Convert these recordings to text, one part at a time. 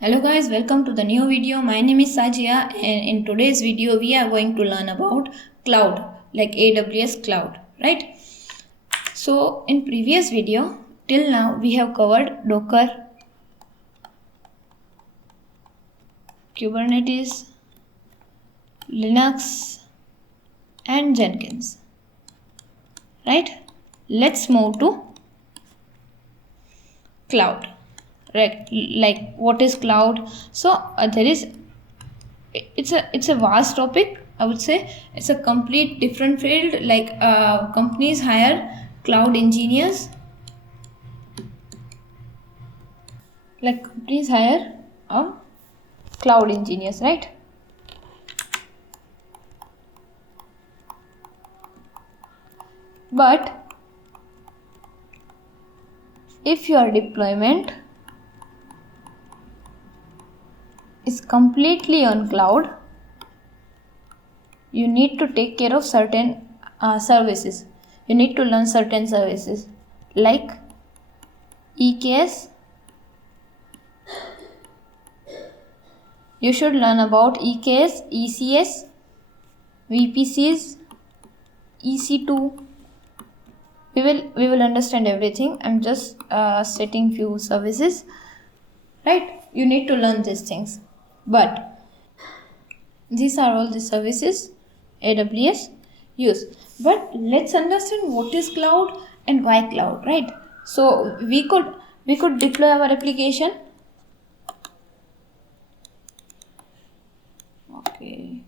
Hello guys, welcome to the new video. My name is Sajia, and in today's video we are going to learn about cloud, like AWS Cloud, right? So in previous video till now we have covered Docker, Kubernetes, Linux and Jenkins, right? Let's move to cloud. Right, like what is cloud? So it's a vast topic. I would say it's a complete different field. Like companies hire cloud engineers. Like companies hire cloud engineers, right? But if your deployment is completely on cloud, you need to take care of certain services. You need to learn certain services like EKS. You should learn about EKS, ECS, VPCs, EC2. We will understand everything. I'm just setting few services, right? You need to learn these things. But these are all the services AWS use. But let's understand what is cloud and why cloud, right? So we could deploy our application. Okay.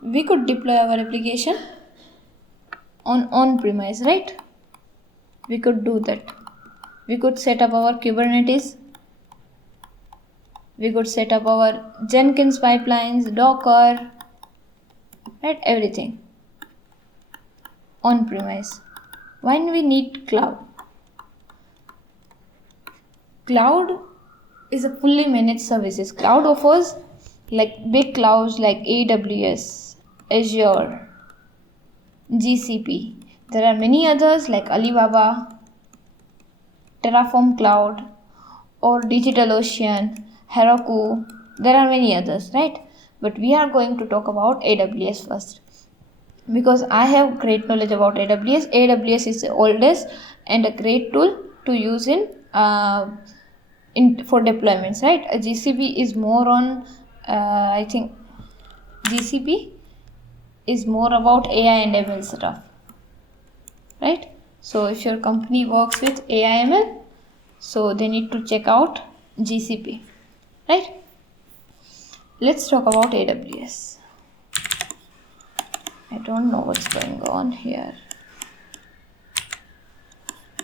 We could deploy our application on-premise, right? We could do that. We could set up our Kubernetes. We could set up our Jenkins pipelines, Docker, right? Everything on-premise. Why we need cloud? Cloud is a fully managed services. Cloud offers like big clouds like AWS, Azure, GCP. There are many others like Alibaba, Terraform Cloud, or DigitalOcean, Heroku. There are many others, right? But we are going to talk about AWS first, because I have great knowledge about AWS. AWS is the oldest and a great tool to use in for deployments, right? GCP is more on I think GCP is more about AI and ML stuff, right? So if your company works with AI ML, so they need to check out GCP, right? Let's talk about AWS. I don't know what's going on here.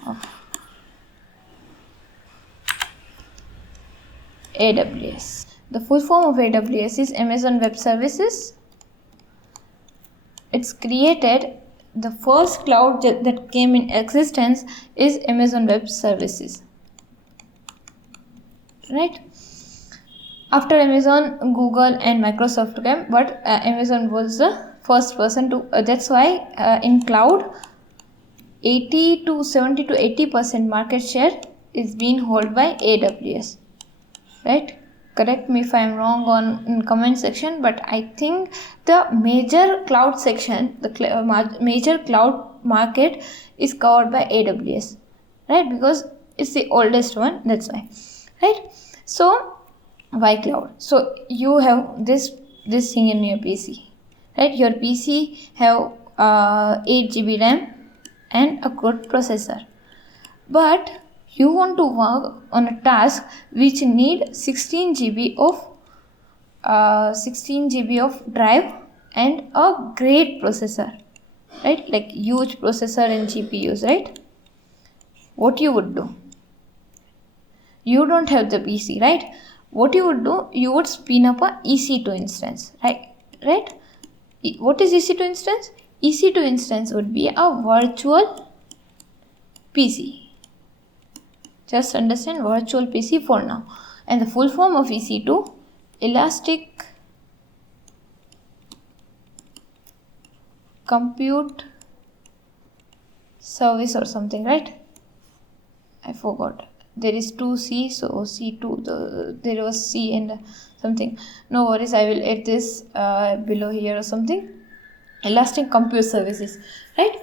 Okay. AWS. The full form of AWS is Amazon Web Services. It's created, the first cloud that came in existence is Amazon Web Services, right? After Amazon, Google and Microsoft came, but Amazon was the first person to, that's why in cloud 70 to 80% market share is being held by AWS, right? Correct me if I'm wrong in comment section, but I think the major cloud section, the major cloud market is covered by AWS, right? Because it's the oldest one, that's why, right? So why cloud? So you have this thing in your PC, right? Your PC have 8 GB RAM and a good processor, but you want to work on a task which need 16 GB of drive and a great processor, right? Like huge processor and GPUs, right? What you would do? You don't have the PC, right? What you would do? You would spin up a EC2 instance, right? What is EC2 instance? EC2 instance would be a virtual PC. Just understand virtual PC for now. And the full form of EC2, Elastic Compute Service or something, right? I forgot. There is 2C, so C2, there was C and something. No worries, I will add this below here or something. Elastic Compute Services, right?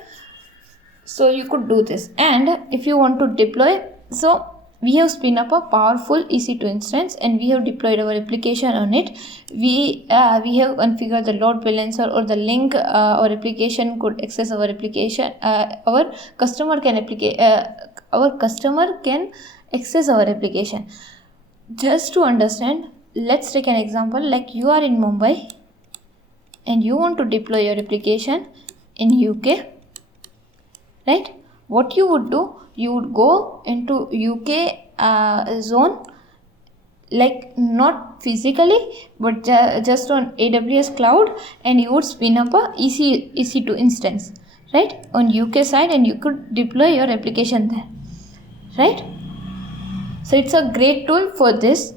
So you could do this. And if you want to deploy, so we have spin up a powerful EC2 instance and we have deployed our application on it. We have configured the load balancer or the link our application could access our application. Our customer can access our application. Just to understand, let's take an example, like you are in Mumbai and you want to deploy your application in UK, right? What you would do, you would go into UK zone, like not physically but just on AWS Cloud, and you would spin up a EC2 instance, right, on UK side, and you could deploy your application there, right? So it's a great tool for this.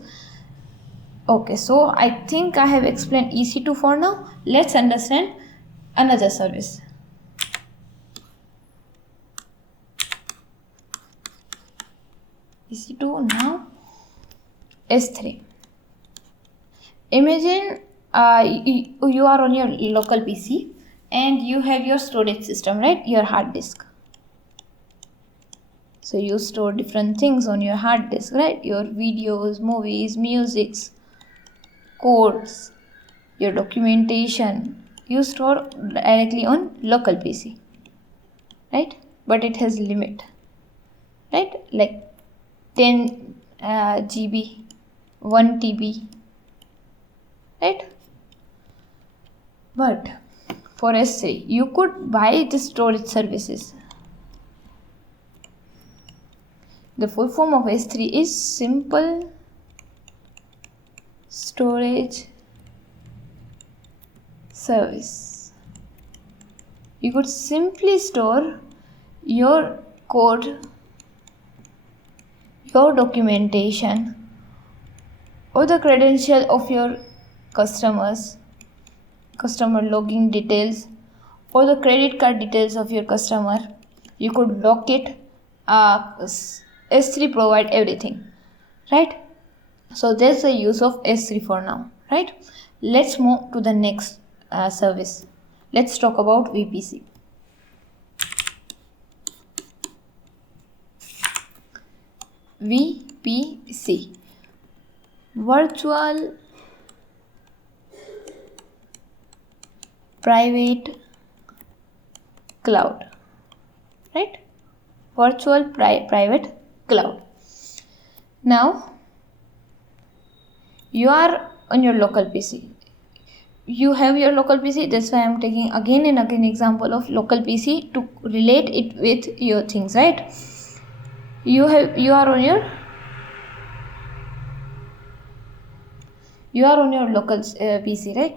Okay, so I think I have explained EC2 for now. Let's understand another service. EC2 now, S3. Imagine you are on your local PC and you have your storage system, right? Your hard disk. So you store different things on your hard disk, right? Your videos, movies, musics, codes, your documentation. You store directly on local PC, right? But it has limit, right? Like 10 GB, 1 TB, right? But for S3, you could buy the storage services. The full form of S3 is Simple Storage Service. You could simply store your code, your documentation, or the credential of your customers, customer login details, or the credit card details of your customer. You could lock it. S3 provide everything, right? So that's the use of S3 for now, right? Let's move to the next service. Let's talk about VPC. VPC, Virtual Private Cloud, right? Virtual Private Cloud. Now you are on your local PC. You have your local PC. That's why I'm taking again and again example of local PC to relate it with your things, right? You are on your local PC, right?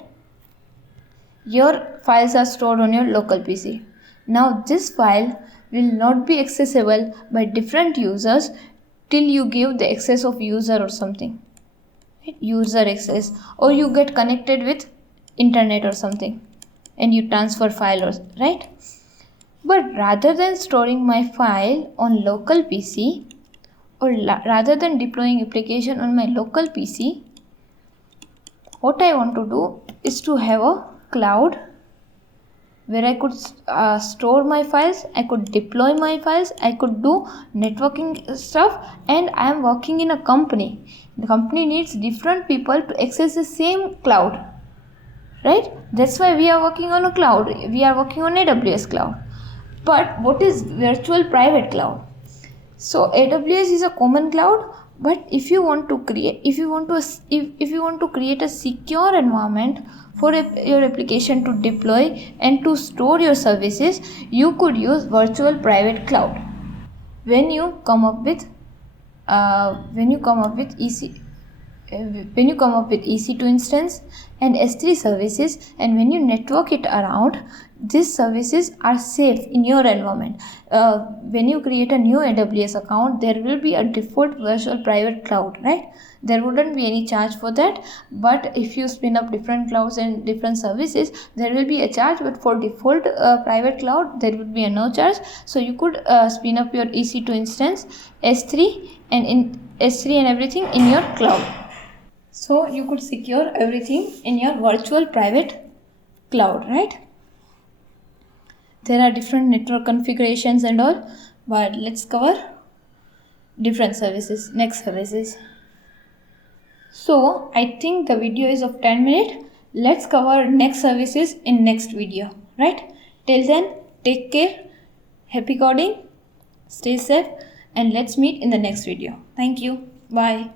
Your files are stored on your local PC. Now this file will not be accessible by different users till you give the access of user or something, right? User access, or you get connected with internet or something and you transfer files, right? But rather than storing my file on local PC, or rather than deploying application on my local PC, what I want to do is to have a cloud where I could store my files, I could deploy my files, I could do networking stuff, and I am working in a company. The company needs different people to access the same cloud, right? That's why we are working on a cloud. We are working on AWS Cloud. But what is virtual private cloud? So AWS is a common cloud, but if you want to create a secure environment for your application to deploy and to store your services, you could use virtual private cloud. When you come up with when you come up with EC2 instance and S3 services, and when you network it around, these services are safe in your environment. When you create a new AWS account, there will be a default virtual private cloud, right? There wouldn't be any charge for that, but if you spin up different clouds and different services, there will be a charge, but for default private cloud there would be a no charge. So you could spin up your EC2 instance, S3 and in S3 and everything in your cloud. So you could secure everything in your virtual private cloud, right? There are different network configurations and all, but let's cover different services, next services. So I think the video is of 10 minutes. Let's cover next services in next video, right? Till then, take care, happy coding, stay safe, and let's meet in the next video. Thank you. Bye.